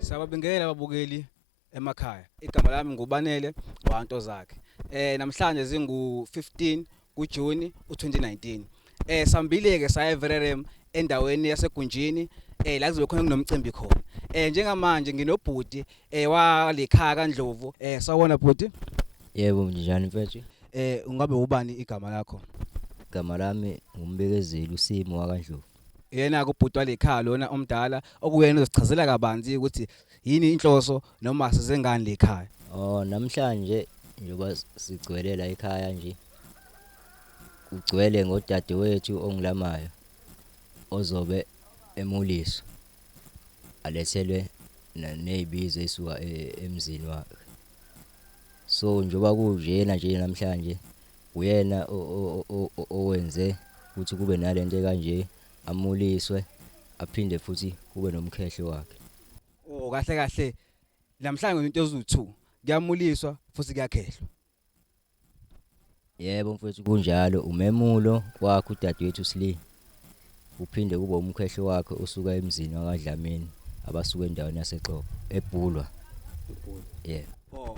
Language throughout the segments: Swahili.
Sababingelela ababukeli emakhaya. Igama lami nguBanele wanto zakhe. Namhlanje zingu-15 kuJuni u2019. Sambile ke saya eVererem endaweni yaseGunjini la kuzobe khona kunomcimbi khona. Njengamanje nginobhuti walekhaya kaNdlovu. Sawona bhuti? Yebo njani mfethu? Ungabe ubani igama lakho? Igama lami ngumbekezeli uSimo wakaNdlovu. Yena kubhuti walekhaya lona omdala okuyena uzichazela kabanzi ukuthi yini inhloso noma sizengani lekhaya. Namhlanje njoba sigcwelela ekhaya nje. Kugcwele ngodade wethu ongilamayo ozobe emuliso. Alethelwe nezibizo esuka emzini wakhe. So njoba kunjena nje namhlanje uyena owenze ukuthi kube nalento kanje amuliswe aphinde futhi kube nomkhehlo wakhe. Kahle kahle namhlanje into ezu2 kuyamuliswa futhi kuyakhehlwa. Yebo mfethu kunjalo umemulo wakhe udadewethu Sli. Uphinde kube umkhehlo wakhe osuka emzini wakadlamini abasuka endaweni yaseXhobo eBhulwa. Yeah.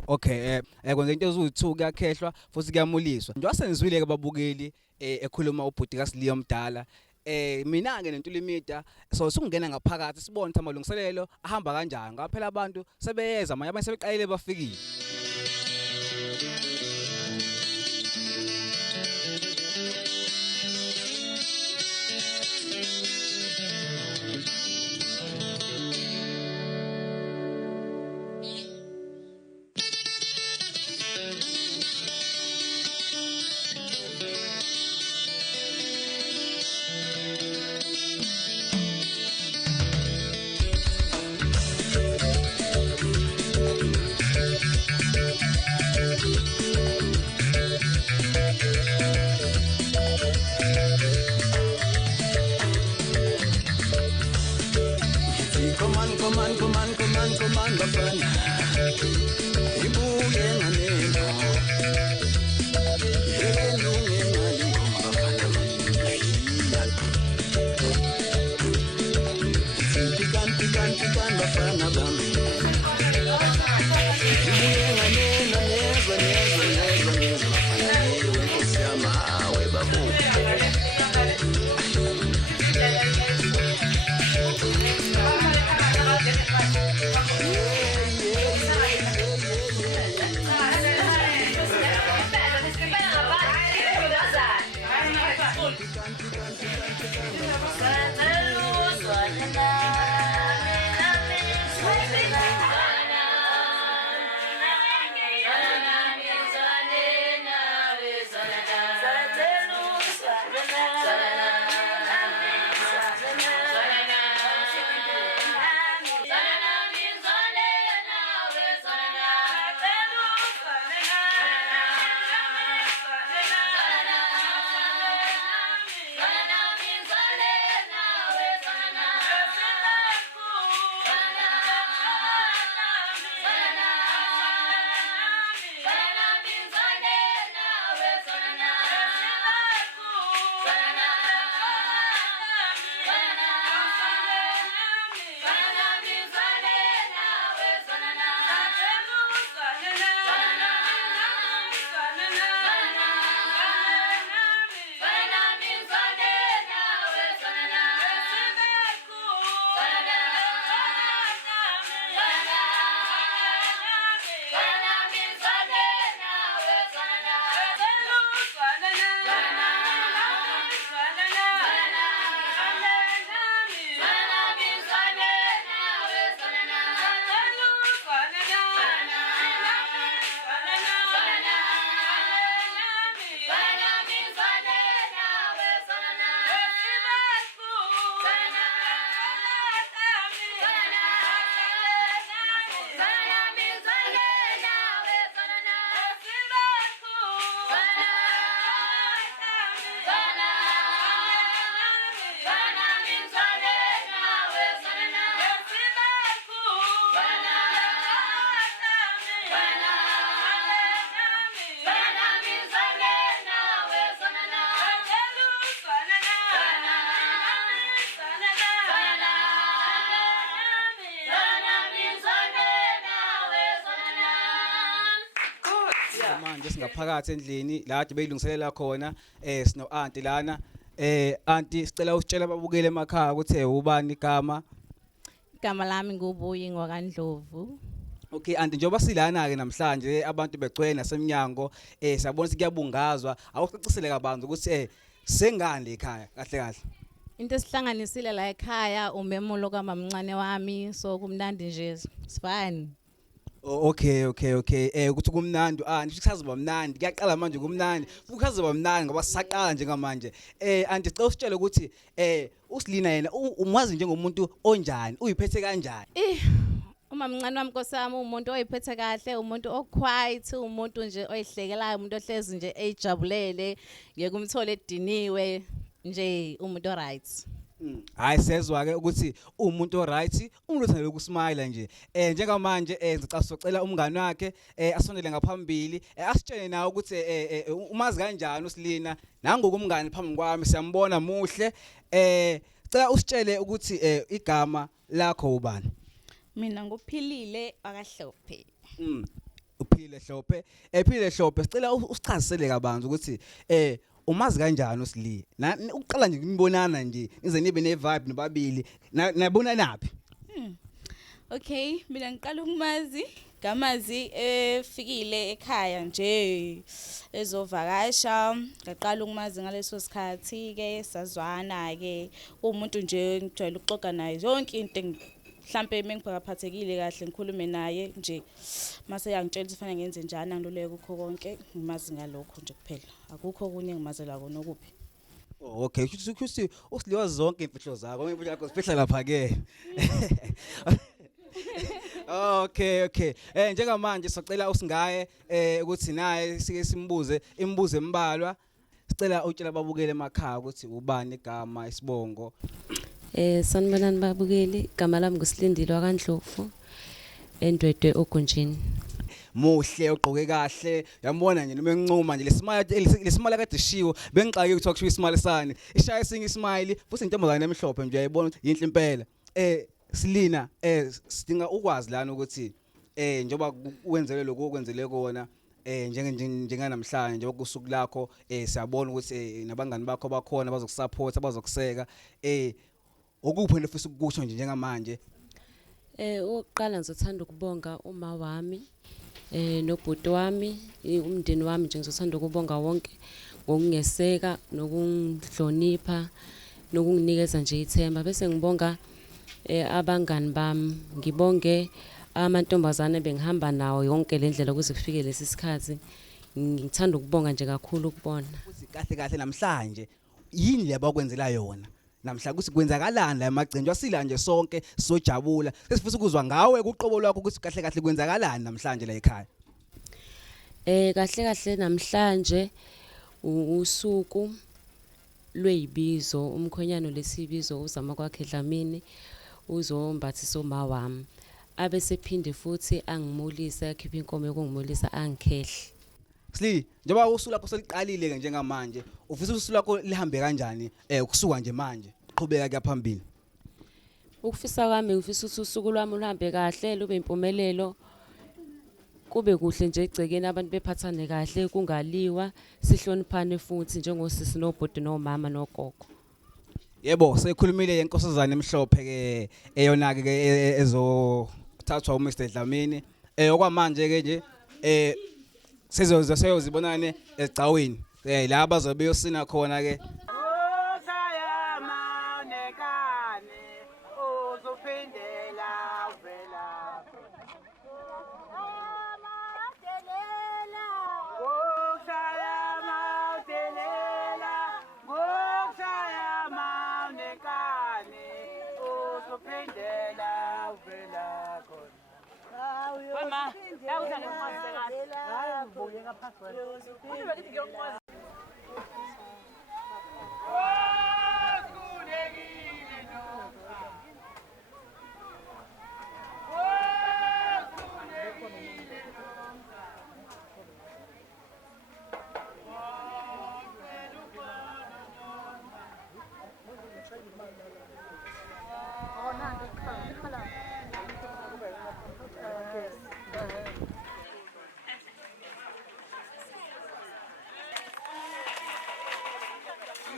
Okay kwenza into ezu2 kuyakhehlwa futhi kuyamuliswa. Nje wasenzwile ke babukeli ekhuluma ubhuti kaSli omdala. Mina ke ntulimedia so singena ngaphakathi sibone ukuthi amalungiselelo ahamba kanjani. Ngaphela abantu sebeyeza manje abanye sebeqalile bafikile. Come on, bafana. Ibuye nganeno. Yelunge ngalo bafana. Pikan bafana bami. Ibuye nganeno nezwe bafana. Unkosiyama awe babu. manje singaphakathi endlini la kade beyilungiselela khona sino auntie lana auntie sicela usitshela ababukeli emakhaya ukuthi ubani igama. Igama lami nguBuyi ngwakaNdlovu. Okay auntie njengoba silana ke namhlanje abantu begcwele nasemnyango siyabona ukuthi kuyabungazwa awucacisele kabanzi ukuthi sengani le ekhaya kahle kahle. Into esihlanganisile la ekhaya umemulo kamamncane wami so kumnandi nje sifani. Okay ukuthi kumnandi ngisho kusazoba mnandi kuyaqala manje kumnandi futhi kusazoba mnandi ngoba sisaqala njengamanje anti sicela usitshele ukuthi uSilina yena umwazi njengomuntu onjani uyiphethe kanjani. Umamncane wami nkosami umuntu oyiphethe kahle umuntu oquiet umuntu nje oyihlekelayo umuntu ohlezi nje ejabulele ngeke umthole ediniwe nje umuntu oright. Hayi sezwa ke ukuthi umuntu oright umuntu othandela ukusmile nje njengamanje ngicela socela umngani wakhe asondele ngaphambili asitshele nawe ukuthi umazi kanjani uSilina nangoku umngani phambi kwami siyambona muhle cela usitshele ukuthi igama lakho ubani. Mina nguPhilile akaHlophe. Uphile Hlophe Phile Hlophe sicela usichazisele kabanzi ukuthi umazi kanjani uSili uqala nje kunibonana nje ize nibe ne vibe nobabili nabona naphi. Okay mina ngiqala ukumazi ngamazi efikile ekhaya nje ezovakasha ngaqala ukumazi ngaleso sikhathi ke sazwana ke umuntu nje ngijwayele ukuxoxa naye yonke into mhlambe mengiphathekile kahle ngikhulume naye nje mase yangitshela ukuthi fanele ngenze njani angiluleke ukho konke ngimazi ngalokho nje kuphela akukho okunye ngimazela kona okuphi. Okay ukuthi usiliwa zonke imfihlo zakho imfihlo yakho sifihla lapha ke. Okay njengamanje sicela usingaye ukuthi naye sike simbuze imibuzo embalwa sicela utshela ababukeli emakhaya ukuthi ubani igama isibongo. Sanibonani babukeli igama lami nguSilindile wakaNdlovu endwedwe ogunjini. Muhle ugqoke kahle uyambona nje noma enquma nje lesimali kade sishiwo bengixake ukuthi kushiwo isimali sani ishaya sinye ismile futhi intombazane emhlophe nje uyayibona yinhle impela. Silina sidinga ukwazi lana ukuthi njoba uwenzele lokho okwenzele kona njenganamhlanje njengoba kusuku lakho siyabona ukuthi nabangani bakho bakhona bazokusupport abazokuseka okuphi nefisa ukusho nje njengamanje. Oqala ngizothanda ukubonga uma wami nobhuti wami umndeni wami nje ngizothanda ukubonga wonke ngokungeseka nokungihlonipha nokunginikeza nje ithemba bese ngibonga abangani bami ngibonge amantombazane bengihamba nawo yonke lendlela ukuze kufike lesi sikhathi ngithanda ukubonga nje kakhulu ukubona ukuthi kahle namhlanje yini lebakwenzela yona namhla ukuthi kwenzakalani la emagcini wasila nje sonke sojabula sesifisa ukuzwa ngawe kuqobo lwakho ukuthi kahle kwenzakalani namhlanje la ekhaya. Kahle namhlanje usuku lweyibizo umkhonyano lesibizo uzama kwakhe Dlamini uzombathisa uma wami abesephinde futhi angimulisa akhipha inkomo yokungimulisa angikhehle. Sli njengoba usuku lakho seliqalile ke njengamanje ufisa usuku lakho lihambe kanjani ukusuka nje manje qhubeka kuyaphambili. Ukufisa kwami ngifisa ukuthi usuku lwami luhambe kahle lube impumelelo kube kuhle nje egcekeni abantu bephathane kahle kungaliwa sihloniphane futhi njengosisi nobhuti nomama nogogo. Yebo sekhulumile yenkosazana emhlophe ke eyona ke ezothathwa uMr Dlamini okwamanje ke nje seyozibonane eGcaweni la abazobe beyosina khona ke.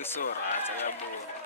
so right, ngiyabonga.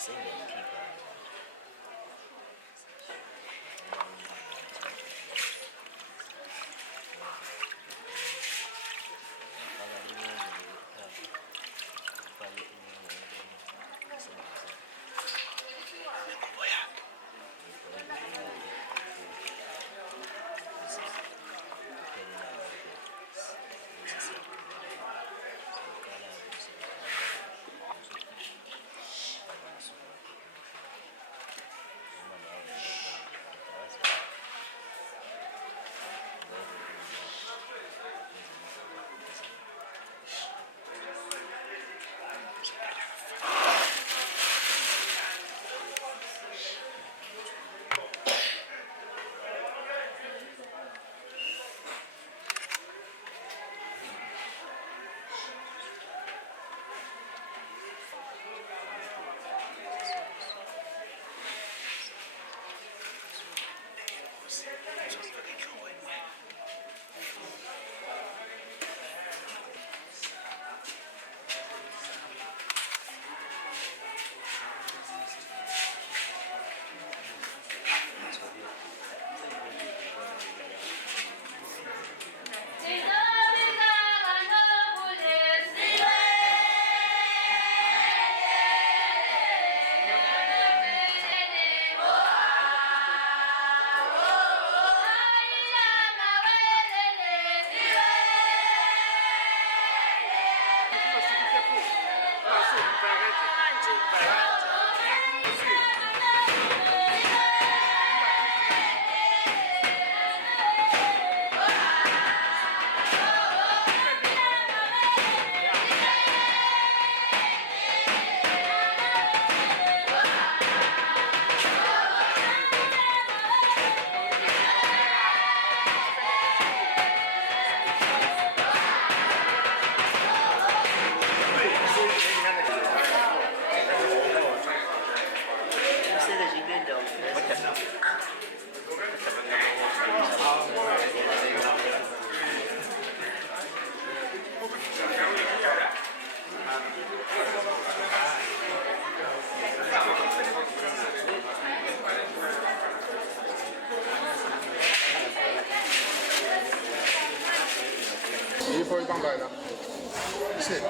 sengiyakhipha一会儿刚来的，是，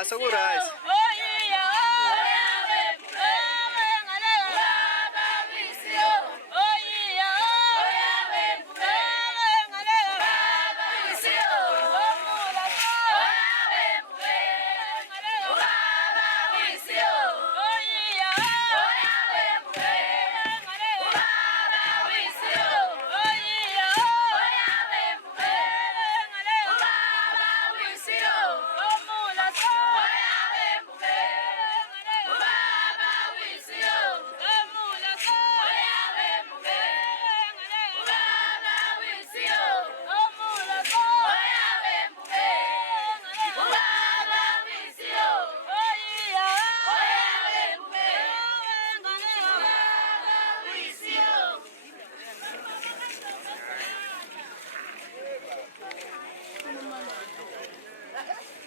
Ah, so right. Oh,